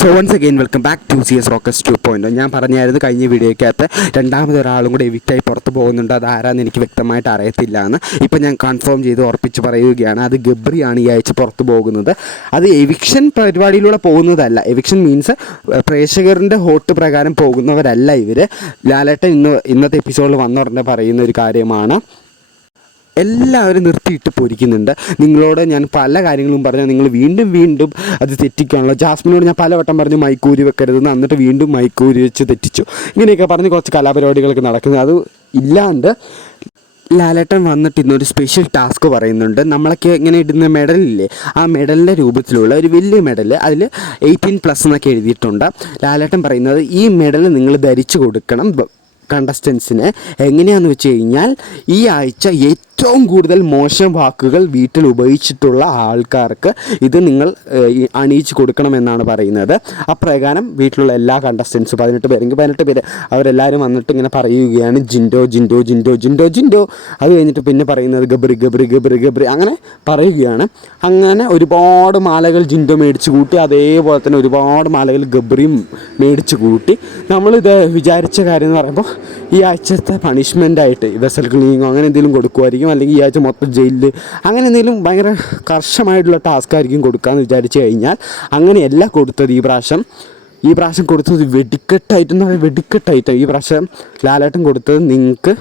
So once again welcome back to C S rocks to point ഞാൻ പറഞ്ഞായിരുന്നു കഴിഞ്ഞ വീഡിയോക്കകത്ത് രണ്ടാമത് ഒരാളും കൂടെ എവിക്റ്റായി പുറത്ത് പോകുന്നുണ്ട്. അത് ആരാന്ന് എനിക്ക് വ്യക്തമായിട്ട് അറിയത്തില്ല എന്ന് ഇപ്പം ഞാൻ കൺഫേം ചെയ്ത് ഉറപ്പിച്ച് പറയുകയാണ്. അത് ഗബ്രിയാണ് ഈ ആഴ്ച പുറത്ത് പോകുന്നത്. അത് എവിക്ഷൻ പരിപാടിയിലൂടെ പോകുന്നതല്ല. എവിക്ഷൻ മീൻസ് പ്രേക്ഷകരുടെ ഹോട്ട് പ്രകാരം പോകുന്നവരല്ല ഇവർ ലാലേട്ടൻ ഇന്ന് ഇന്നത്തെ എപ്പിസോഡിൽ വന്നുടനെ പറയുന്ന ഒരു കാര്യമാണ്. എല്ലാവരും നിർത്തിയിട്ട് പൊരിക്കുന്നുണ്ട്. നിങ്ങളോട് ഞാൻ പല കാര്യങ്ങളും പറഞ്ഞു. നിങ്ങൾ വീണ്ടും വീണ്ടും അത് തെറ്റിക്കാനുള്ള ജാസ്മിനോട് ഞാൻ പലവട്ടം പറഞ്ഞു മൈക്കൂരി വെക്കരുതെന്ന്. എന്നിട്ട് വീണ്ടും മൈക്കൂരി വെച്ച് തെറ്റിച്ചു. ഇങ്ങനെയൊക്കെ പറഞ്ഞ് കുറച്ച് കലാപരിപാടികളൊക്കെ നടക്കുന്നത് അത് ഇല്ലാണ്ട് ലാലേട്ടൻ വന്നിട്ട് ഇന്നൊരു സ്പെഷ്യൽ ടാസ്ക് പറയുന്നുണ്ട്. നമ്മളൊക്കെ ഇങ്ങനെ ഇടുന്ന മെഡലില്ലേ? ആ മെഡലിന്റെ രൂപത്തിലുള്ള ഒരു വലിയ മെഡൽ അതിൽ എയ്റ്റീൻ പ്ലസ് എന്നൊക്കെ എഴുതിയിട്ടുണ്ട്. ലാലേട്ടൻ പറയുന്നത് ഈ മെഡൽ നിങ്ങൾ ധരിച്ചു കൊടുക്കണം കണ്ടസ്റ്റൻസിന് എങ്ങനെയാണെന്ന് വെച്ച് കഴിഞ്ഞാൽ ഈ ആഴ്ച ഏറ്റവും കൂടുതൽ മോശം വാക്കുകൾ വീട്ടിൽ ഉപയോഗിച്ചിട്ടുള്ള ആൾക്കാർക്ക് ഇത് നിങ്ങൾ അണിയിച്ചു കൊടുക്കണമെന്നാണ് പറയുന്നത്. അപ്രകാരം വീട്ടിലുള്ള എല്ലാ കണ്ടസ്റ്റൻസും പതിനെട്ട് പേരെങ്കിൽ പതിനെട്ട് പേര് അവരെല്ലാവരും വന്നിട്ട് ഇങ്ങനെ പറയുകയാണ് ജിൻഡോ ജിൻഡോ ജിൻഡോ ജിൻഡോ ജിൻഡോ. അത് കഴിഞ്ഞിട്ട് പിന്നെ പറയുന്നത് ഗബ്രി ഗബ്രി ഗബ്രി ഗബ്രി അങ്ങനെ പറയുകയാണ്. അങ്ങനെ ഒരുപാട് മാലകൾ ജിൻഡോ മേടിച്ച് കൂട്ടി അതേപോലെ തന്നെ ഒരുപാട് മാലകൾ ഗബ്രിയും മേടിച്ച് കൂട്ടി. നമ്മളിത് വിചാരിച്ച കാര്യം എന്ന് പറയുമ്പോൾ ഈ ആഴ്ചത്തെ പണിഷ്മെന്റ് ആയിട്ട് വെസൽ ക്ലീനിങ്ങോ അങ്ങനെ എന്തെങ്കിലും കൊടുക്കുമായിരിക്കും അല്ലെങ്കിൽ ഈ ആഴ്ച മൊത്തം ജയിലിൽ അങ്ങനെ എന്തെങ്കിലും ഭയങ്കര കർശമായിട്ടുള്ള ടാസ്ക് ആയിരിക്കും കൊടുക്കാമെന്ന് വിചാരിച്ചു കഴിഞ്ഞാൽ അങ്ങനെയല്ല കൊടുത്തത് ഈ പ്രാവശ്യം. ഈ പ്രാവശ്യം കൊടുത്തത് വെടിക്കെട്ടായിട്ട് എന്ന് പറയുന്നത് വെടിക്കെട്ടായിട്ട്. ഈ പ്രാവശ്യം ലാലേട്ടൻ കൊടുത്തത് നിങ്ങൾക്ക്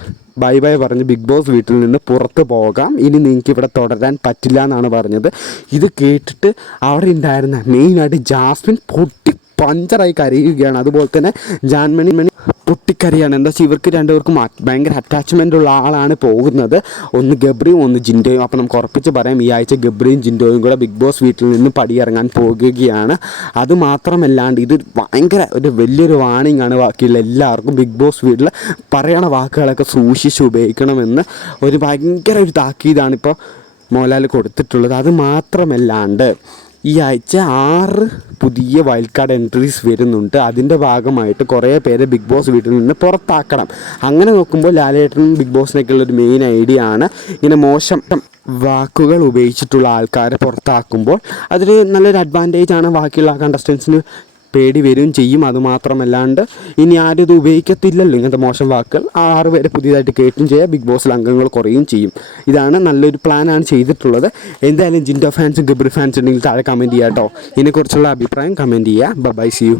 ബൈ ബൈ പറഞ്ഞ് ബിഗ് ബോസ് വീട്ടിൽ നിന്ന് പുറത്ത് പോകാം. ഇനി നിങ്ങൾക്ക് ഇവിടെ തുടരാൻ പറ്റില്ല എന്നാണ് പറഞ്ഞത്. ഇത് കേട്ടിട്ട് അവിടെ ഉണ്ടായിരുന്ന മെയിനായിട്ട് ജാസ്മിൻ പൊട്ടി പഞ്ചറായി കരയുകയാണ്. അതുപോലെ തന്നെ ജാൻമണി മണി പൊട്ടിക്കരയാണ്. എന്താ വെച്ചാൽ ഇവർക്ക് രണ്ടുപേർക്കും ഭയങ്കര അറ്റാച്ച്മെന്റ് ഉള്ള ആളാണ് പോകുന്നത്. ഒന്ന് ഗബ്രിയും ഒന്ന് ജിൻഡോയും. അപ്പോൾ നമുക്ക് ഉറപ്പിച്ച് പറയാം ഈ ആഴ്ച ഗബ്രിയും ജിൻഡോയും കൂടെ ബിഗ് ബോസ് വീട്ടിൽ നിന്ന് പടിയിറങ്ങാൻ പോകുകയാണ്. അതുമാത്രമല്ലാണ്ട് ഇത് ഭയങ്കര ഒരു വലിയൊരു വാണിംഗ് ആണ് ബാക്കിയുള്ള എല്ലാവർക്കും ബിഗ് ബോസ് വീട്ടിൽ പറയണ വാക്കുകളൊക്കെ സൂക്ഷിച്ച് ഉപയോഗിക്കണമെന്ന് ഒരു ഭയങ്കര ഒരു താക്കീതാണ് ഇപ്പോൾ മോഹൻലാൽ കൊടുത്തിട്ടുള്ളത്. അത് മാത്രമല്ലാണ്ട് ഈ ആഴ്ച ആറ് പുതിയ വൈൽഡ് കാർഡ് എൻട്രീസ് വരുന്നുണ്ട്. അതിന്റെ ഭാഗമായിട്ട് കുറേ പേരെ ബിഗ് ബോസ് വീട്ടിൽ നിന്ന് പുറത്താക്കണം. അങ്ങനെ നോക്കുമ്പോൾ ലാലേട്ടനും ബിഗ് ബോസിനൊക്കെയുള്ള ഒരു മെയിൻ ഐഡിയ ആണ്. ഇങ്ങനെ മോശം വാക്കുകൾ ഉപയോഗിച്ചിട്ടുള്ള ആൾക്കാരെ പുറത്താക്കുമ്പോൾ അതിന് നല്ലൊരു അഡ്വാന്റേജ് ആണ്. ബാക്കിയുള്ള കണ്ടസ്റ്റൻസിന് പേടി വരികയും ചെയ്യും. അതുമാത്രമല്ലാണ്ട് ഇനി ആരും ഇത് ഉപയോഗിക്കത്തില്ലല്ലോ ഇങ്ങനത്തെ മോശം വാക്കുകൾ. ആ ആറ് പേരെ പുതിയതായിട്ട് കേട്ടും ചെയ്യാം. ബിഗ് ബോസിൽ അംഗങ്ങൾ കുറയും ചെയ്യും. ഇതാണ് നല്ലൊരു പ്ലാനാണ് ചെയ്തിട്ടുള്ളത്. എന്തായാലും ജിൻഡോ ഫാൻസും ഗബ്രി ഫാൻസ് ഉണ്ടെങ്കിൽ താഴെ കമന്റ് ചെയ്യാം കേട്ടോ ഇതിനെക്കുറിച്ചുള്ള അഭിപ്രായം കമന്റ് ചെയ്യുക ബൈ സി യു